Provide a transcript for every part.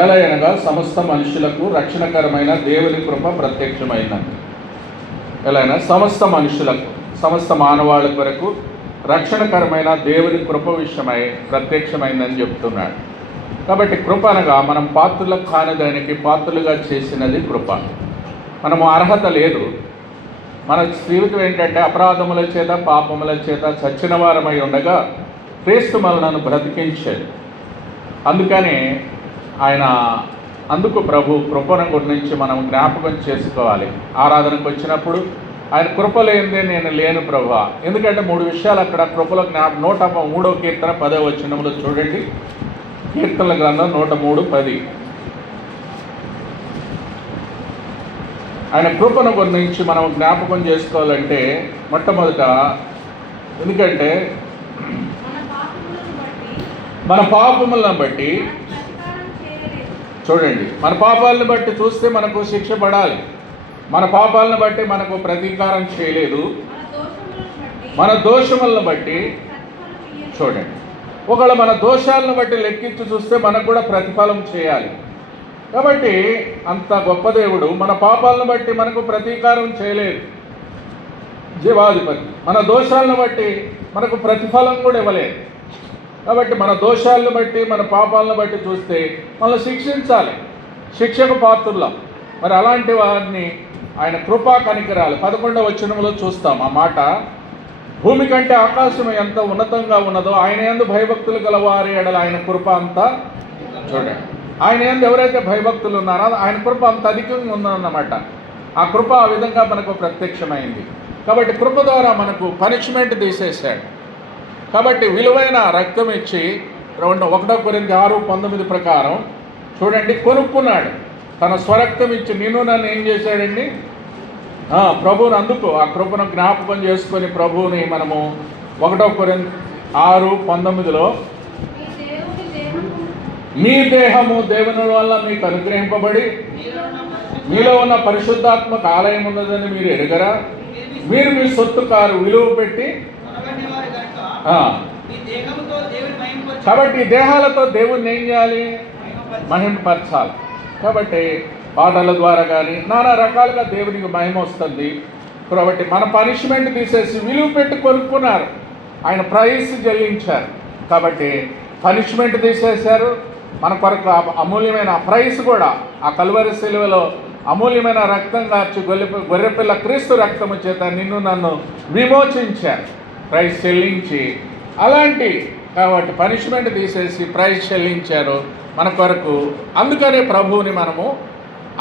ఏలయనగా సమస్త మనుషులకు రక్షణకరమైన దేవుని కృప ప్రత్యక్షమైందండి. ఎలాగైనా సమస్త మనుషులకు, సమస్త మానవాళి కొరకు రక్షణకరమైన దేవుని కృప విషయమై ప్రత్యక్షమైందని చెప్తున్నాడు. కాబట్టి కృప అనగా మనం పాత్రులకు కానిదానికి పాత్రులుగా చేసినది కృప. మనము అర్హత లేదు. మన జీవితం ఏంటంటే అపరాధముల చేత పాపముల చేత చచ్చిన వారమై ఉండగా క్రీస్తు మనలను బ్రతికించేది. అందుకని అందుకు ప్రభు కృపను గురించి మనం జ్ఞాపకం చేసుకోవాలి. ఆరాధనకు వచ్చినప్పుడు ఆయన కృప లేనిదే నేను లేను ప్రభువా. ఎందుకంటే 3 విషయాలు అక్కడ కృపలో 103వ కీర్తన 10వ వచనంలో చూడండి. కీర్తనల గ్రంథం 103:10. ఆయన కృపను గురించి మనం జ్ఞాపకం చేసుకోవాలంటే మొట్టమొదట, ఎందుకంటే మన పాపములను బట్టి చూడండి, మన పాపాలను బట్టి చూస్తే మనకు శిక్ష పడాలి. మన పాపాలను బట్టి మనకు ప్రతీకారం చేయలేదు. మన దోషములను బట్టి చూడండి, ఒకవేళ మన దోషాలను బట్టి లెక్కించి చూస్తే మనకు కూడా ప్రతిఫలం చేయాలి. కాబట్టి అంత గొప్ప దేవుడు మన పాపాలను బట్టి మనకు ప్రతీకారం చేయలేదు. జీవాధిపతి మన దోషాలను బట్టి మనకు ప్రతిఫలం కూడా ఇవ్వలేదు. కాబట్టి మన దోషాలను బట్టి మన పాపాలను బట్టి చూస్తే మనల్ని శిక్షించాలి, శిక్షకు పాత్రులం. మరి అలాంటి వారిని ఆయన కృపా కనికరాలు 11వ వచనంలో చూస్తాం. ఆ మాట, భూమి కంటే ఆకాశం ఎంత ఉన్నతంగా ఉన్నదో ఆయన యందు భయభక్తులు గలవారి ఎడల ఆయన కృప అంతా చూడండి. ఆయన యందు ఎవరైతే భయభక్తులు ఉన్నారో ఆయన కృప అంత అధికంగా ఉందన్నమాట. ఆ కృప ఆ విధంగా మనకు ప్రత్యక్షమైంది. కాబట్టి కృప ద్వారా మనకు పనిష్మెంట్ తీసేశాడు. కాబట్టి విలువైన రక్తం ఇచ్చి 1 కొరింథీ 6:19 ప్రకారం చూడండి, కొనుక్కున్నాడు. తన స్వరక్తం ఇచ్చి నన్ను ఏం చేశాడండి? ప్రభువుని అందుకు ఆ కృపను జ్ఞాపకం చేసుకొని ప్రభువుని మనము 1 కొరింథీ 6:19లో మీ దేహము దేవుని వల్ల మీకు అనుగ్రహింపబడి మీలో ఉన్న పరిశుద్ధాత్మక ఆలయం ఉన్నదని మీరు ఎరగరా? మీరు మీ సొత్తు కారు విలువ పెట్టి. కాబట్టి దేహాలతో దేవుణ్ణి ఏం చేయాలి? మహిమపరచాలి. కాబట్టి పాటల ద్వారా కానీ నానా రకాలుగా దేవునికి మహిమ వస్తుంది. కాబట్టి మన పనిష్మెంట్ తీసేసి విలువ పెట్టి కొనుక్కున్నారు, ఆయన ప్రైస్ చెల్లించారు. కాబట్టి పనిష్మెంట్ తీసేశారు, మన కొరకు అమూల్యమైన ప్రైస్ కూడా ఆ కల్వరి శిలువలో అమూల్యమైన రక్తం కార్చి గొర్రెపిల్ల క్రీస్తు రక్తము చేత నన్ను విమోచించారు, ప్రైస్ చెల్లించి. కాబట్టి పనిష్మెంట్ తీసేసి ప్రైజ్ చెల్లించారు మన కొరకు. అందుకనే ప్రభువుని మనము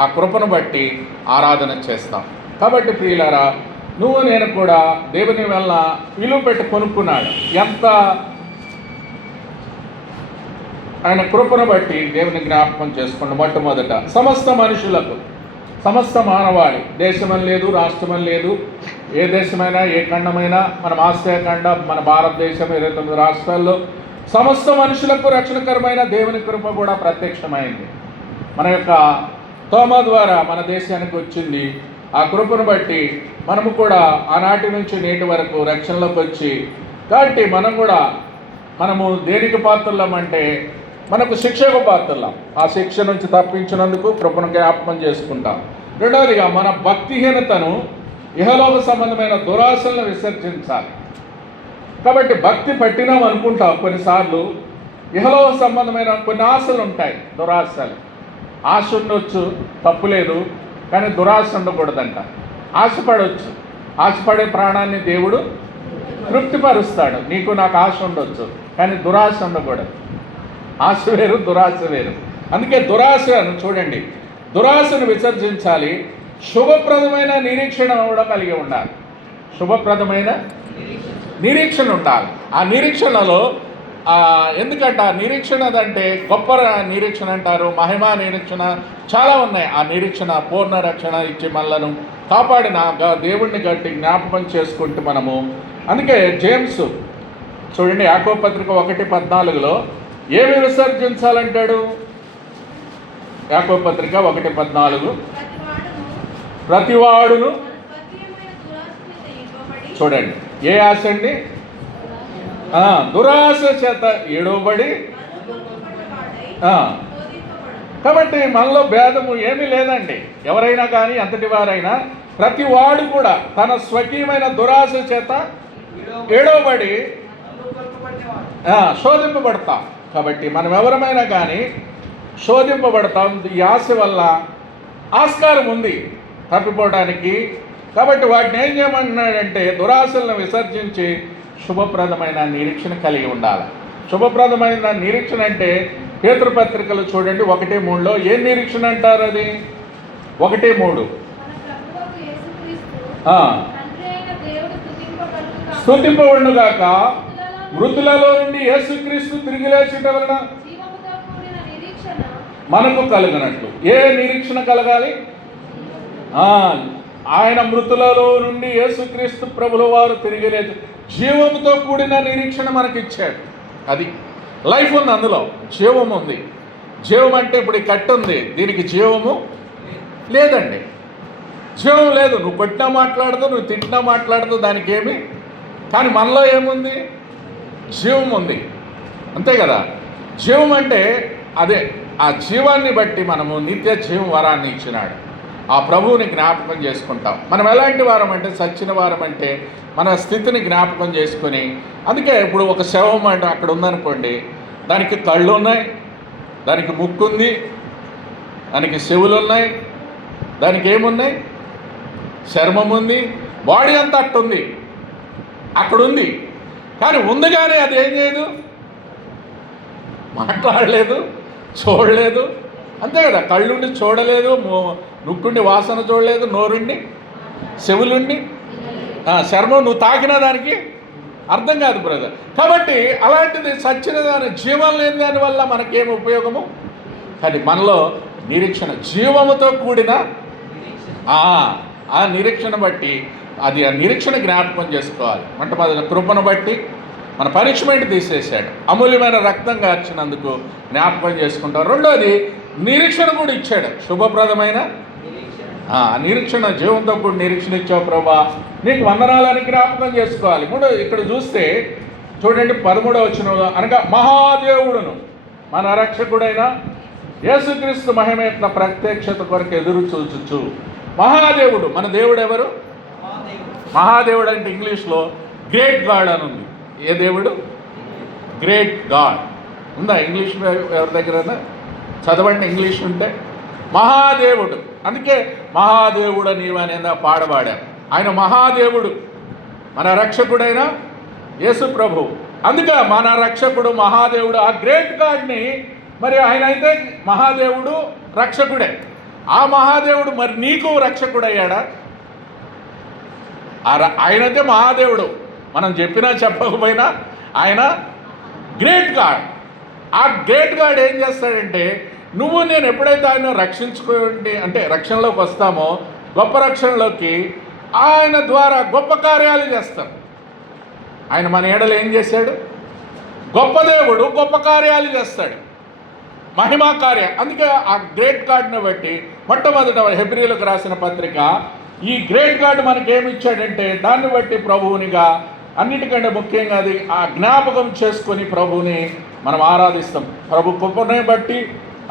ఆ కృపను బట్టి ఆరాధన చేస్తాం. కాబట్టి ప్రియులారా, నువ్వు నేను కూడా దేవుని వల్ల విలువ పెట్టి కొనుక్కున్నాడు. ఎంత ఆయన కృపను బట్టి దేవుని జ్ఞాపకం చేసుకోండి. మొట్టమొదట సమస్త మనుషులకు, సమస్త మానవాళి, దేశమని లేదు, రాష్ట్రమని లేదు, ఏ దేశమైనా ఏ ఖండమైనా, మన ఆసియా ఖండం, మన భారతదేశం 29 రాష్ట్రాల్లో సమస్త మనుషులకు రక్షణకరమైన దేవుని కృప కూడా ప్రత్యక్షమైంది. మన యొక్క తోమా ద్వారా మన దేశానికి వచ్చింది. ఆ కృపను బట్టి మనము కూడా ఆనాటి నుంచి నేటి వరకు రక్షణలోకి వచ్చి, కాబట్టి మనము దేనికి పాత్రలం అంటే మనకు శిక్షకు పాత్రలం. ఆ శిక్ష నుంచి తప్పించినందుకు కృపను జ్ఞాపకం చేసుకుంటాం. రెండవదిగా మన భక్తిహీనతను, ఇహలోక సంబంధమైన దురాశలను విసర్జించాలి. కాబట్టి భక్తి పట్టినాం అనుకుంటాం కొన్నిసార్లు, ఇహలోక సంబంధమైన కొన్ని ఆశలు ఉంటాయి, దురాశలు. ఆశ ఉండొచ్చు, తప్పులేదు, కానీ దురాశ ఉండకూడదంట. ఆశపడవచ్చు, ఆశపడే ప్రాణాన్ని దేవుడు తృప్తిపరుస్తాడు. నీకు నాకు ఆశ ఉండొచ్చు, కానీ దురాశ ఉండకూడదు. ఆశ వేరు, దురాశ వేరు. అందుకే దురాశను చూడండి, దురాశను విసర్జించాలి. శుభప్రదమైన నిరీక్షణ కూడా కలిగి ఉండాలి. శుభప్రదమైన నిరీక్షణ ఉండాలి. ఆ నిరీక్షణలో ఎందుకంటే ఆ నిరీక్షణ అంటే గొప్ప నిరీక్షణ అంటారు, మహిమా నిరీక్షణ చాలా ఉన్నాయి. ఆ నిరీక్షణ పూర్ణ రక్షణ ఇచ్చి మనలను కాపాడిన దేవుడిని గట్టి జ్ఞాపకం చేసుకుంటూ మనము. అందుకే జేమ్స్ చూడండి, యాకోబు పత్రిక 1:14లో ఏమి విసర్జించాలంటాడు? యాకోబు పత్రిక 1:14 ప్రతివాడును చూడండి, ఏ ఆశ అండి? దురాశ చేత ఏడవబడి కాబట్టి మనలో భేదము ఏమీ లేదండి. ఎవరైనా కానీ ఎంతటి వారైనా ప్రతి వాడు కూడా తన స్వకీయమైన దురాశ చేత ఏడవబడి శోధింపబడతాం. కాబట్టి మనం ఎవరమైనా కానీ శోధింపబడతాం. ఈ ఆశ వల్ల ఆస్కారం ఉంది తప్పిపోవడానికి. కాబట్టి వాటిని ఏం చేయమంటున్నాడంటే దురాశలను విసర్జించి శుభప్రదమైన నిరీక్షణ కలిగి ఉండాలి. శుభప్రదమైన నిరీక్షణ అంటే పేతురుపత్రికలు చూడండి 1:3లో ఏ నిరీక్షణ అంటారు? అది 1:3 స్తుతింపబడునుగాక మృతులలో నుండి యేసుక్రీస్తు తిరిగి లేచుట వలన మనకు కలుగునట్లు. ఏ నిరీక్షణ కలగాలి? ఆయన మృతులలో నుండి యేసుక్రీస్తు ప్రభుల వారు తిరిగి లేచు జీవముతో కూడిన నిరీక్షణ మనకిచ్చాడు. అది లైఫ్ ఉంది, అందులో జీవం ఉంది. జీవం అంటే ఇప్పుడు ఈ కట్టు ఉంది, దీనికి జీవము లేదండి. జీవం లేదు. నువ్వు కొట్టినా మాట్లాడదు, నువ్వు తిట్టినా మాట్లాడదు, దానికి ఏమి. కానీ మనలో ఏముంది? జీవం ఉంది, అంతే కదా. జీవం అంటే అదే. ఆ జీవాన్ని బట్టి మనము నిత్య జీవం వరాన్ని ఇచ్చినాడు. ఆ ప్రభువుని జ్ఞాపకం చేసుకుంటాం. మనం ఎలాంటి వారం అంటే సచ్చిన వారం అంటే మన స్థితిని జ్ఞాపకం చేసుకొని, అందుకే ఇప్పుడు ఒక శవం అంటే అక్కడ ఉందనుకోండి, దానికి కళ్ళు ఉన్నాయి, దానికి ముక్కు ఉంది, దానికి చెవులు ఉన్నాయి, దానికి ఏమున్నాయి? చర్మం ఉంది, బాడీ అంతా అట్టుంది, అక్కడుంది. కానీ ఉందిగానే అది ఏం చేయదు, మాట్లాడలేదు, చూడలేదు, అంతే కదా. కళ్ళుండి చూడలేదు, ముక్కుండి వాసన చూడలేదు, నోరుండి, చెవులుండి, చర్మం నువ్వు తాకిన దానికి అర్థం కాదు బ్రదర్. కాబట్టి అలాంటిది సచ్చిన దాని జీవం లేని దానివల్ల మనకేమి ఉపయోగము? కానీ మనలో నిరీక్షణ జీవముతో కూడిన ఆ నిరీక్షణ బట్టి అది ఆ నిరీక్షణ జ్ఞాపకం చేసుకోవాలి. మొట్టమొదటి కృపను బట్టి మన పనిష్మెంట్ తీసేశాడు, అమూల్యమైన రక్తం కార్చినందుకు జ్ఞాపకం చేసుకుంటాం. రెండోది నిరీక్షణ కూడా ఇచ్చాడు, శుభప్రదమైన నిరీక్షణ. జీవంతో కూడా నిరీక్షణ ఇచ్చావు ప్రభా, నీకు వందనాలని జ్ఞాపకం చేసుకోవాలి. ఇక్కడ చూస్తే చూడండి 13వ వచనంలో, అనగా మహాదేవుడును మన రక్షకుడైన యేసుక్రీస్తు మహిమ యొక్క ప్రత్యక్షత కొరకు ఎదురు చూచుచు. మహాదేవుడు, మన దేవుడు ఎవరు? మహాదేవుడు అంటే ఇంగ్లీష్లో గ్రేట్ గాడ్ అని ఉంది. ఏ దేవుడు? గ్రేట్ గాడ్ ఉందా ఇంగ్లీష్? ఎవరి దగ్గరైనా చదవండి ఇంగ్లీష్ ఉంటే. మహాదేవుడు, అందుకే మహాదేవుడు నీవనేదా పాడబాడారు. ఆయన మహాదేవుడు, మన రక్షకుడైన యేసు ప్రభు. అందుకే మన రక్షకుడు మహాదేవుడు. ఆ గ్రేట్ గాడ్ని మరి ఆయన అయితే మహాదేవుడు రక్షకుడే. ఆ మహాదేవుడు మరి నీకు రక్షకుడయ్యాడా? ఆయనైతే మహాదేవుడు, మనం చెప్పినా చెప్పకపోయినా ఆయన గ్రేట్ గాడ్. ఆ గ్రేట్ గాడ్ ఏం చేస్తాడంటే, నువ్వు నేను ఎప్పుడైతే ఆయన రక్షించుకోండి అంటే రక్షణలోకి వస్తామో, గొప్ప రక్షణలోకి ఆయన ద్వారా గొప్ప కార్యాలు చేస్తాం. ఆయన మన ఏడలు ఏం చేశాడు? గొప్ప దేవుడు, గొప్ప కార్యాలు చేస్తాడు, మహిమా కార్యం. అందుకే ఆ గ్రేట్ గాడ్ని బట్టి మొట్టమొదట హెబ్రీలకు రాసిన పత్రిక, ఈ గ్రేట్ గాడ్ మనకేమిచ్చాడంటే దాన్ని బట్టి ప్రభువునిగా, అన్నిటికంటే ముఖ్యంగా అది ఆ జ్ఞాపకం చేసుకొని ప్రభువుని మనం ఆరాధిస్తాం. ప్రభు కృపనే బట్టి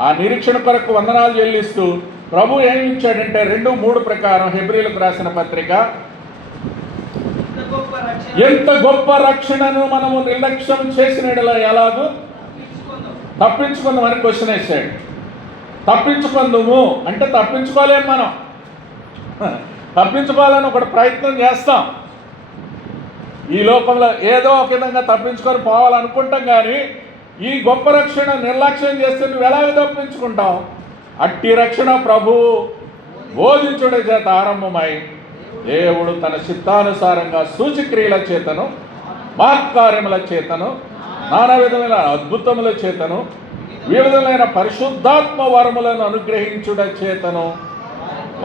ఆ నిరీక్షణ కొరకు వందనాలు చెల్లిస్తూ ప్రభు ఏమి ఇచ్చాడంటే 2:3 ప్రకారం హెబ్రీలకు రాసిన పత్రిక, ఎంత గొప్ప రక్షణను మనము నిర్లక్ష్యం చేసిన ఎలాగూ తప్పించుకుందామని క్వశ్చన్ వేసాడు. తప్పించుకుందాము అంటే తప్పించుకోలేము మనం. తప్పించుకోవాలని ఒకటి ప్రయత్నం చేస్తాం. ఈ లోకంలో ఏదో ఒక విధంగా తప్పించుకొని పోవాలనుకుంటాం. కానీ ఈ గొప్ప రక్షణ నిర్లక్ష్యం చేస్తే నువ్వు ఎలాగ తప్పించుకుంటావు? అట్టి రక్షణ ప్రభు బోధించుడే చేత ఆరంభమై దేవుడు తన చిత్తానుసారంగా సూచక్రియల చేతను, మహత్కార్యముల చేతను, నానా విధమైన అద్భుతముల చేతను, వివిధమైన పరిశుద్ధాత్మ వరములను అనుగ్రహించుట చేతను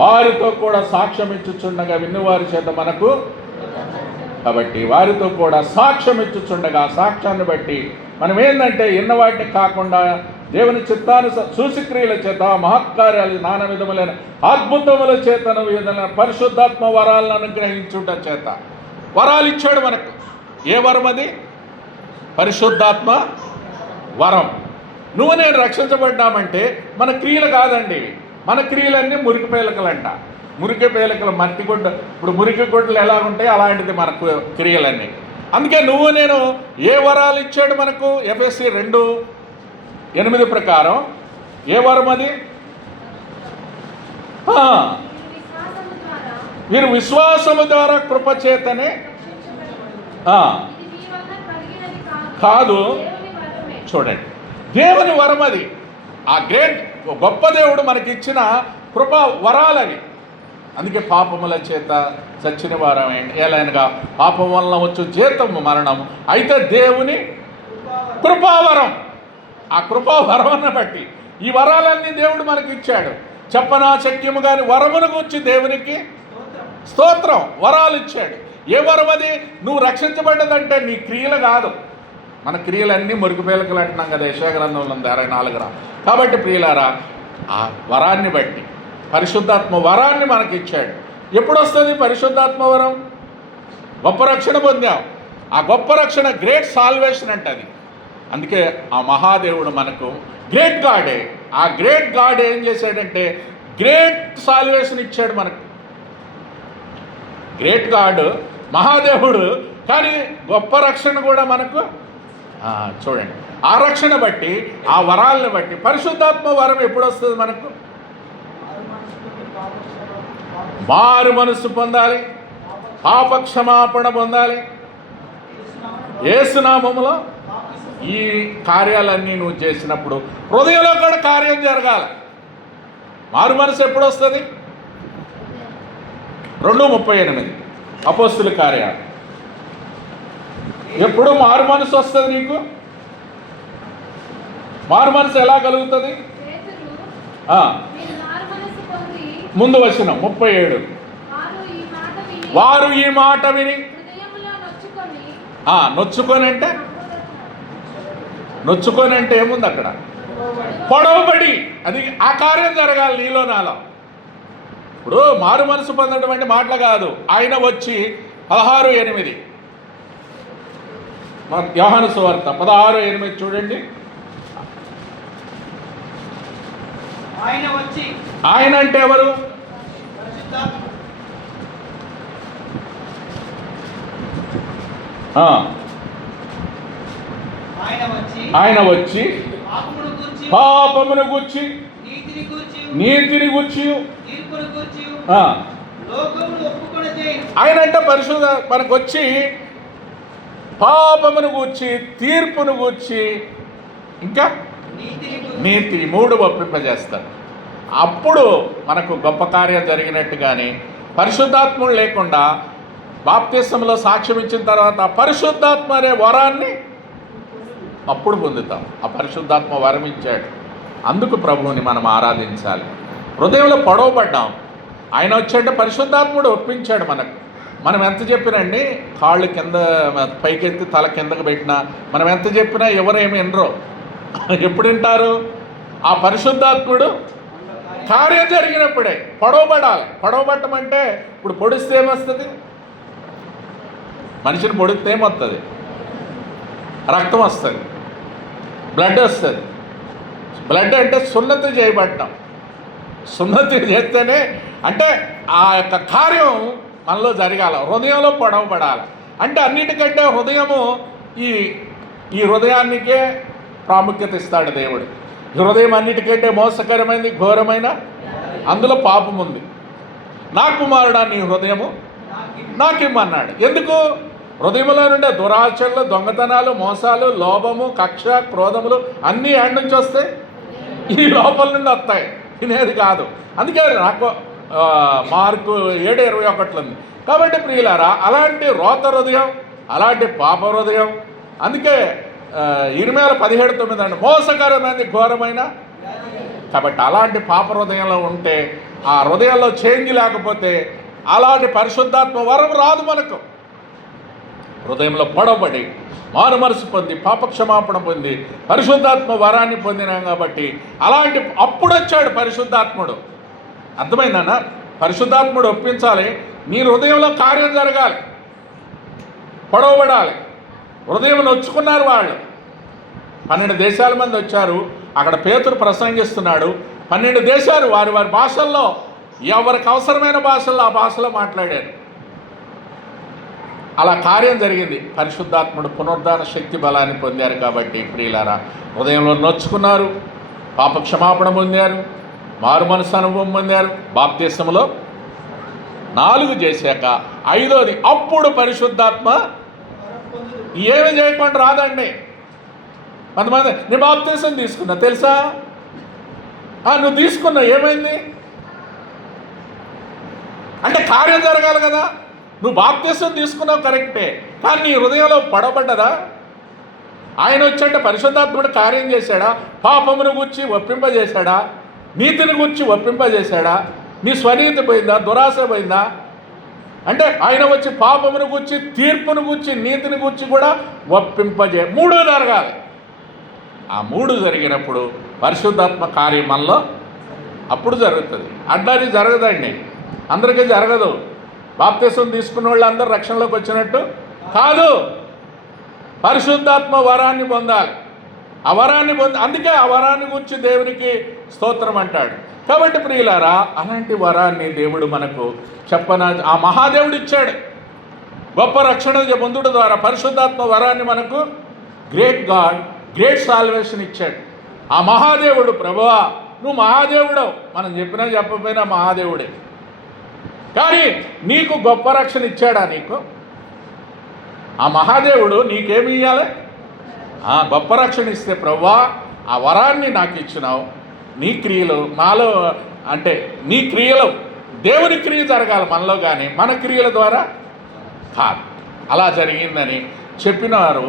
వారితో కూడా సాక్ష్యం ఇచ్చుచుండగా విన్నవారి చేత మనకు. కాబట్టి వారితో కూడా సాక్ష్యం ఇచ్చుచుండగా సాక్ష్యాన్ని బట్టి మనం ఏంటంటే ఇన్నవాటిని కాకుండా దేవుని సూచక్రియల చేత, మహత్కార్యాలు, నానా విధములైన అద్భుతముల చేతను, వివిధమైన పరిశుద్ధాత్మ వరాలను అనుగ్రహించుట చేత వరాలు ఇచ్చాడు మనకు. ఏ వరం అది? పరిశుద్ధాత్మ వరం. నువ్వు నేను రక్షించబడ్డామంటే మన క్రియలు కాదండి ఇవి. మన క్రియలన్నీ మురికి పేలికలంట. మురికి పేలికలు మట్టి గుడ్డ, ఇప్పుడు మురికి గుడ్డలు ఎలా ఉంటాయి అలాంటిది మనకు క్రియలన్నీ. అందుకే నువ్వు నేను ఏ వరాలు ఇచ్చాడు మనకు? ఎఫెసీ 2:8 ప్రకారం ఏ వరం అది? మీరు విశ్వాసము ద్వారా కృపచేతనే కాదు, చూడండి, దేవుని వరం అది. ఆ గ్రేట్ గొప్ప దేవుడు మనకిచ్చిన కృప వరాలవి. అందుకే పాపముల చేత చచ్చిన వారం ఏలైనగా పాపం వలన వచ్చు జీతము మరణం, అయితే దేవుని కృపావరం. ఆ కృపావరమును బట్టి ఈ వరాలన్నీ దేవుడు మనకి ఇచ్చాడు. చెప్పనా శక్యము కాని వరమును గురించి దేవునికి స్తోత్రం. వరాలు ఇచ్చాడు. ఏ వరం అది? నువ్వు రక్షించబడ్డదంటే నీ క్రియలు కాదు. మన క్రియలన్నీ మురికి పేలికలు అంటున్నాం కదా, యెషయా గ్రంథంలో ఉంది 64. కాబట్టి ప్రియులారా, ఆ వరాన్ని బట్టి పరిశుద్ధాత్మ వరాన్ని మనకి ఇచ్చాడు. ఎప్పుడు వస్తుంది పరిశుద్ధాత్మ వరం? గొప్ప రక్షణ పొందాం. ఆ గొప్ప రక్షణ గ్రేట్ సాల్వేషన్ అంటే అది. అందుకే ఆ మహాదేవుడు మనకు గ్రేట్ గాడే. ఆ గ్రేట్ గాడ్ ఏం చేశాడంటే గ్రేట్ సాల్వేషన్ ఇచ్చాడు మనకు. గ్రేట్ గాడ్ మహాదేవుడు, కానీ గొప్ప రక్షణ కూడా మనకు. చూడండి, ఆ రక్షణ బట్టి, ఆ వరాలను బట్టి పరిశుద్ధాత్మ వరం ఎప్పుడు వస్తుంది మనకు? మారు మనసు పొందాలి, పాప క్షమాపణ పొందాలి. యేసునామములో ఈ కార్యాలన్నీ నువ్వు చేసినప్పుడు హృదయంలో కూడా కార్యం జరగాలి. మారు మనసు ఎప్పుడు వస్తుంది? 2:38 అపోస్తుల కార్యాలు. ఎప్పుడు మారు మనసు వస్తుంది నీకు? మారు మనసు ఎలా కలుగుతుంది? ముందు వచ్చిన 37, వారు ఈ మాట విని నొచ్చుకొని అంటే నొచ్చుకొని అంటే ఏముంది అక్కడ? పొడవబడి. అది ఆ కార్యం జరగాలి నీలో నాలో. ఇప్పుడు మారు మనసు పొందడం అంటే మాటలు కాదు. ఆయన వచ్చి 16:8 యోహాను సువార్త 16:8 చూడండి. ఆయన అంటే ఎవరు? ఆయన వచ్చి పాపమును గూర్చి, నీతిని గూర్చి, ఆయన అంటే పరిశుద్ధ మనకు వచ్చి పాపమును గూర్చి, తీర్పును గూర్చి, ఇంకా నీతిని 3 ఒప్పింపజేస్తారు. అప్పుడు మనకు గొప్ప కార్యం జరిగినట్టుగానే పరిశుద్ధాత్ముడు లేకుండా బాప్తిసంలో సాక్ష్యం ఇచ్చిన తర్వాత పరిశుద్ధాత్మ అనే వరాన్ని అప్పుడు పొందుతాం. ఆ పరిశుద్ధాత్మ వరం ఇచ్చాడు. అందుకు ప్రభువుని మనం ఆరాధించాలి. హృదయంలో పొడవబడ్డాం. ఆయన వచ్చాడంటే పరిశుద్ధాత్ముడు ఒప్పించాడు మనకు. మనం ఎంత చెప్పినండి, కాళ్ళు కింద పైకెత్తి తల కిందకు పెట్టినా, మనం ఎంత చెప్పినా ఎవరేమి వినరో. ఎప్పుడు వింటారు? ఆ పరిశుద్ధాత్ముడు కార్యం జరిగినప్పుడే. పొడవబడాలి. పొడవబట్టం అంటే ఇప్పుడు పొడిస్తే ఏమొస్తుంది? మనిషిని పొడిస్తే ఏమొస్తుంది? రక్తం వస్తుంది, బ్లడ్ వస్తుంది. బ్లడ్ అంటే సున్నతి చేయబడటం. సున్నతి చేస్తేనే అంటే ఆ యొక్క కార్యం మనలో జరగాలి. హృదయంలో పొడవబడాలి. అంటే అన్నిటికంటే హృదయము ఈ హృదయానికే ప్రాముఖ్యత ఇస్తాడు దేవుడు. హృదయం అన్నిటికంటే మోసకరమైనది, ఘోరమైన, అందులో పాపం ఉంది. నా కుమారుడా నీ హృదయము నాకిమ్మన్నాడు. ఎందుకు? హృదయంలో నుండే దురాచరణలు, దొంగతనాలు, మోసాలు, లోభము, కక్ష, క్రోధములు అన్నీ ఏడ నుంచి వస్తాయి? ఈ లోపల నుండి వస్తాయి, తినేది కాదు. అందుకే నాకు మార్కు 7:21 ఉంది. కాబట్టి ప్రియులారా, అలాంటి రోత హృదయం, అలాంటి పాప హృదయం, అందుకే ఇర్మీయా 17:9 అండి, మోసకరమైనది, ఘోరమైన. కాబట్టి అలాంటి పాప హృదయంలో ఉంటే, ఆ హృదయంలో చేంజ్ లేకపోతే అలాంటి పరిశుద్ధాత్మ వరం రాదు మనకు. హృదయంలో పొడవబడి మారు మనసు పొంది పాపక్షమాపణ పొంది పరిశుద్ధాత్మ వరాన్ని పొందినాం కాబట్టి అలాంటి అప్పుడు వచ్చాడు పరిశుద్ధాత్ముడు. అర్థమైందన్న? పరిశుద్ధాత్ముడు ఒప్పించాలి. నీ హృదయంలో కార్యం జరగాలి, పొడవబడాలి. హృదయం నొచ్చుకున్నారు వాళ్ళు. 12 దేశాల మంది వచ్చారు. అక్కడ పేతురు ప్రసంగిస్తున్నాడు. 12 దేశాలు వారి వారి భాషల్లో, ఎవరికి అవసరమైన భాషల్లో ఆ భాషలో మాట్లాడారు. అలా కార్యం జరిగింది. పరిశుద్ధాత్ముడు పునరుద్ధాన శక్తి బలాన్ని పొందారు. కాబట్టి ప్రియులారా, హృదయంలో నొచ్చుకున్నారు, పాప క్షమాపణ పొందారు, మారు మనసు అనుభవం పొందారు. బాప్తిసంలో 4 చేశాక 5వది అప్పుడు పరిశుద్ధాత్మ ఏమి చేయకుండా రాదండి. కొంతమంది నీ బాప్తిసం తీసుకున్నా తెలుసా, నువ్వు తీసుకున్నా ఏమైంది అంటే కార్యం జరగాలి కదా. నువ్వు బాప్తిసం తీసుకున్నావు కరెక్టే, కానీ నీ హృదయంలో పడబడ్డదా? ఆయన వచ్చాక పరిశుద్ధాత్ముడు కార్యం చేశాడా? పాపమును గురించి ఒప్పింపజేశాడా? నీతిని గురించి ఒప్పింపజేశాడా? నీ స్వనీతి పోయిందా? దురాశ పోయిందా? అంటే ఆయన వచ్చి పాపమును గురించి, తీర్పును గురించి, నీతిని గురించి కూడా ఒప్పింపజే 3 జరగాలి. ఆ 3 జరిగినప్పుడు పరిశుద్ధాత్మ కార్యం మనలో అప్పుడు జరుగుతుంది. అడ్డారి జరగదండి, అందరికీ జరగదు. బాప్తిసం తీసుకున్న వాళ్ళు అందరూ రక్షణలోకి వచ్చినట్టు కాదు. పరిశుద్ధాత్మ వరాన్ని పొందాలి. ఆ వరాన్ని అందుకే ఆ వరాన్ని గురించి దేవునికి స్తోత్రం అంటాడు. కాబట్టి ప్రియులారా, అలాంటి వరాన్ని దేవుడు మనకు ఆ మహాదేవుడు ఇచ్చాడు. గొప్ప రక్షణ పొందుట ద్వారా పరిశుద్ధాత్మ వరాన్ని మనకు గ్రేట్ గాడ్, గ్రేట్ సాల్వేషన్ ఇచ్చాడు. ఆ మహాదేవుడు, ప్రభువా నువ్వు మహాదేవుడవు, మనం చెప్పినా చెప్పకపోయినా మహాదేవుడే. కానీ నీకు గొప్ప రక్షణ ఇచ్చాడా? నీకు ఆ మహాదేవుడు నీకేమి ఇవ్వాలి? గొప్ప రక్షణ ఇస్తే, ప్రభువా ఆ వరాన్ని నాకు ఇచ్చినావు, నీ క్రియలు నాలో, అంటే నీ క్రియలు, దేవుని క్రియ జరగాలి మనలో, కానీ మన క్రియల ద్వారా కాదు. అలా జరిగిందని చెప్పినారు.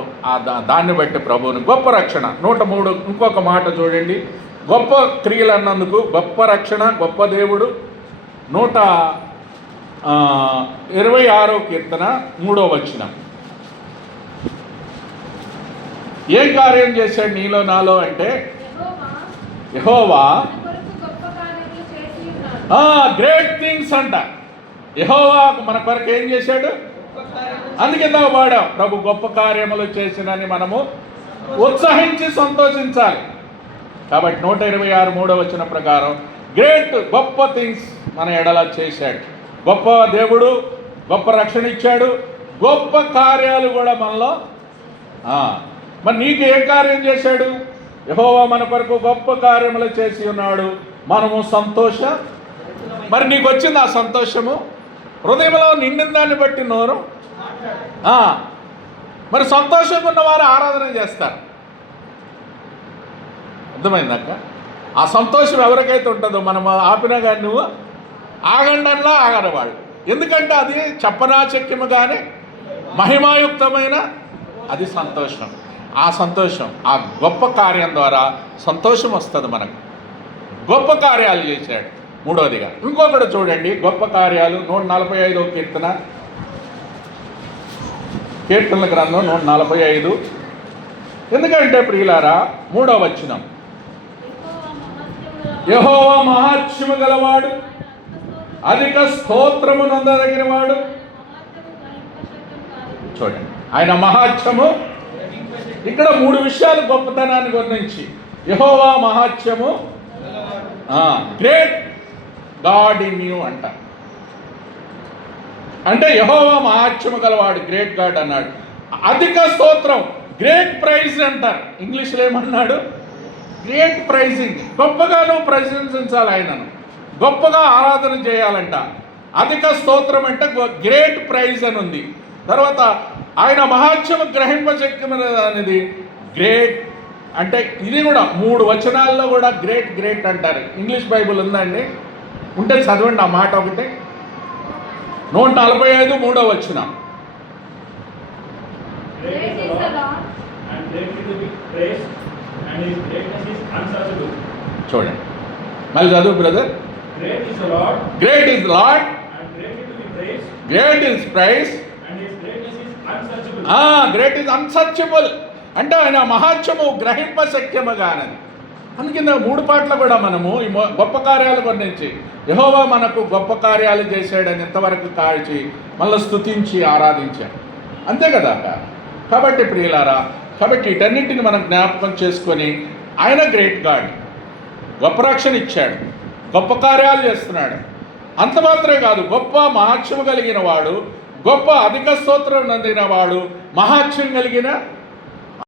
దాన్ని బట్టి ప్రభువుని గొప్ప రక్షణ 103 ఇంకొక మాట చూడండి. గొప్ప క్రియలు అన్నందుకు గొప్ప రక్షణ, గొప్ప దేవుడు. 126వ కీర్తన 3వ వచనం. ఏం కార్యం చేశాడు నీలో నాలో అంటే, యెహోవా గ్రేట్ థింగ్స్ అంట. యెహోవా మన కొరకు ఏం చేశాడు? అందుకే పాడాం, ప్రభు గొప్ప కార్యములు చేసినని మనము ఉత్సహించి సంతోషించాలి. కాబట్టి 126 3వ వచనం ప్రకారం గ్రేట్, గొప్ప థింగ్స్ మన ఎడల చేశాడు. గొప్ప దేవుడు, గొప్ప రక్షణ ఇచ్చాడు, గొప్ప కార్యాలు కూడా మనలో. మరి నీకు ఏ కార్యం చేశాడు? యెహోవా మన కొరకు గొప్ప కార్యములు చేసి ఉన్నాడు, మనము సంతోష. మరి నీకు వచ్చింది ఆ సంతోషము? హృదయంలో నిండిన దాన్ని బట్టి నోరు. మరి సంతోషంగా ఉన్నవారు ఆరాధన చేస్తారు. అర్థమైందాక? ఆ సంతోషం ఎవరికైతే ఉంటుందో, మనం ఆపినా కానీ నువ్వు ఆగండల్లా ఆగరు వాళ్ళు. ఎందుకంటే అది చెప్పనాచక్యము కానీ మహిమాయుక్తమైన అది సంతోషం. ఆ సంతోషం, ఆ గొప్ప కార్యం ద్వారా సంతోషం వస్తుంది మనకు. గొప్ప కార్యాలు చేశాడు. 3వదిగా ఇంకొకటి చూడండి, గొప్ప కార్యాలు 145వ కీర్తనల గ్రంథం 145. ఎందుకంటే ప్రియులారా, 3వ వచనం, యెహోవా మహాత్మ్యము గలవాడు, అధిక స్తోత్రము నందదగిన వాడు. చూడండి, ఆయన మహాత్మ్యము. ఇక్కడ 3 విషయాలు గొప్పతనాన్ని గురించి. యెహోవా మహాత్మ్యము, గ్రేట్ గాడ్ ఇన్ యూ అంట. అంటే యెహోవా మహాత్మ్యము గలవాడు, గ్రేట్ గాడ్ అన్నాడు. అధిక స్తోత్రం, గ్రేట్ ప్రైజ్ అంటారు. ఇంగ్లీష్లో ఏమన్నాడు? Great praising. గొప్పగా నువ్వు ప్రశంసించాలి ఆయనను, గొప్పగా ఆరాధన చేయాలంట. అధిక స్తోత్రం అంటే గ్రేట్ ప్రైజ్ అని ఉంది. తర్వాత ఆయన మహాత్మ్యము గ్రహింపశక్యము అనేది గ్రేట్. అంటే ఇది కూడా 3 వచనాల్లో కూడా గ్రేట్ గ్రేట్ అంటారు. ఇంగ్లీష్ బైబుల్ ఉందండి, ఉంటే చదవండి ఆ మాట ఒకటి. 145 3వ వచనం. చూడండి, మళ్ళీ చదువు brother. Great is lord, great is praise, great is unsearchable. అంటే ఆయన మహాత్మ్యము గ్రహింపశక్యముగానది. అందుకింద 3 పాటలు కూడా మనము ఈ గొప్ప కార్యాల గురించి, యెహోవా మనకు గొప్ప కార్యాలు చేశాడని ఎంతవరకు కాల్చి మళ్ళీ స్తుతించి ఆరాధించాడు. అంతే కదా. కాబట్టి ప్రియులారా, కాబట్టి వీటన్నిటిని మనం జ్ఞాపకం చేసుకొని ఆయన గ్రేట్ గాడ్, గొప్ప రక్షణ ఇచ్చాడు, గొప్ప కార్యాలు చేస్తున్నాడు. అంత మాత్రమే కాదు, గొప్ప మహాత్మ్యం కలిగిన వాడు, గొప్ప అధిక స్తోత్రం నందిన వాడు, మహాత్మ్యం కలిగిన